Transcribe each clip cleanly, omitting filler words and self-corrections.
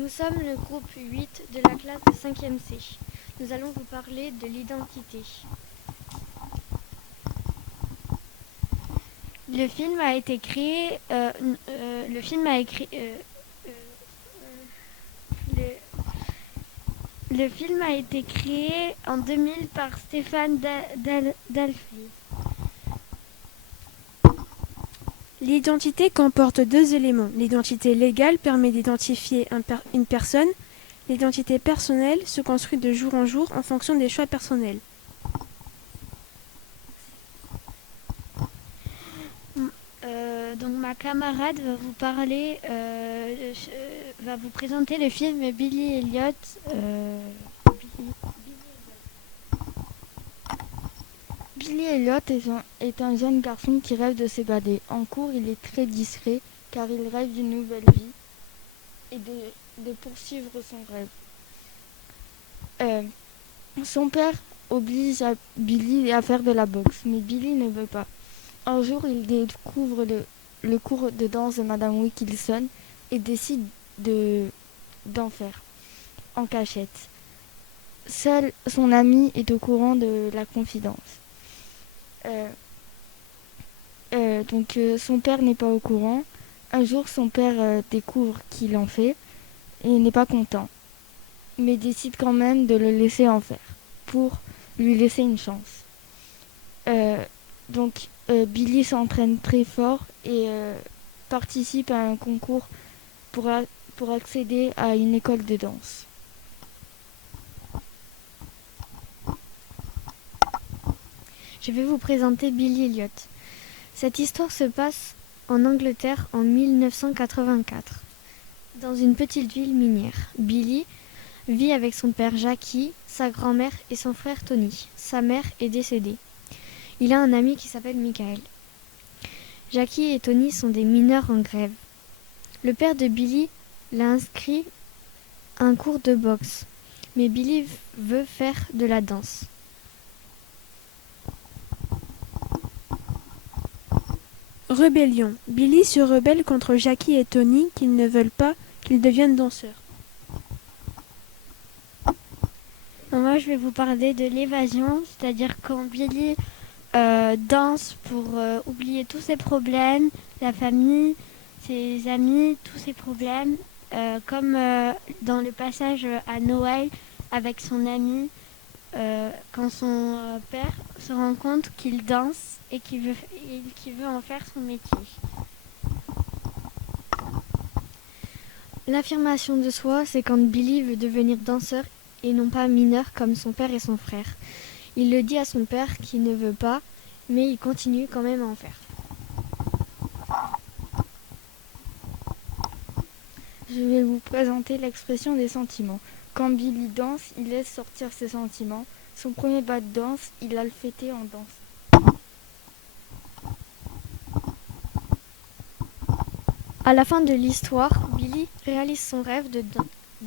Nous sommes le groupe 8 de la classe de 5e C. Nous allons vous parler de l'identité. Le film a été créé. Le film a écrit. Le film a été créé en 2000 par Stéphane Dalfey. L'identité comporte deux éléments. L'identité légale permet d'identifier une personne. L'identité personnelle se construit de jour en jour en fonction des choix personnels. Donc ma camarade va vous parler, va vous présenter le film Billy Elliot. Billy Elliot est un jeune garçon qui rêve de s'évader. En cours, il est très discret car il rêve d'une nouvelle vie et de poursuivre son rêve. Son père oblige Billy à faire de la boxe, mais Billy ne veut pas. Un jour, il découvre le cours de danse de Madame Wilkinson et décide d'en faire en cachette. Seul son ami est au courant de la confidence. Son père n'est pas au courant. Un jour, son père découvre qu'il en fait et n'est pas content, mais décide quand même de le laisser en faire pour lui laisser une chance. Billy s'entraîne très fort et participe à un concours pour accéder à une école de danse. Je vais vous présenter Billy Elliot. Cette histoire se passe en Angleterre en 1984, dans une petite ville minière. Billy vit avec son père Jackie, sa grand-mère et son frère Tony. Sa mère est décédée. Il a un ami qui s'appelle Michael. Jackie et Tony sont des mineurs en grève. Le père de Billy l'a inscrit à un cours de boxe, mais Billy veut faire de la danse. Rébellion. Billy se rebelle contre Jackie et Tony qui ne veulent pas qu'il devienne danseur. Moi, je vais vous parler de l'évasion, c'est-à-dire quand Billy danse pour oublier tous ses problèmes, la famille, ses amis, tous ses problèmes, comme dans le passage à Noël avec son ami, quand son père se rend compte qu'il danse et qu'il veut en faire son métier. L'affirmation de soi, c'est quand Billy veut devenir danseur et non pas mineur comme son père et son frère. Il le dit à son père qui ne veut pas, mais il continue quand même à en faire. Je vais vous présenter l'expression des sentiments. Quand Billy danse, il laisse sortir ses sentiments. Son premier pas de danse, il a le fêté en danse. À la fin de l'histoire, Billy réalise son rêve de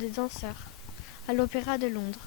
danseur à l'Opéra de Londres.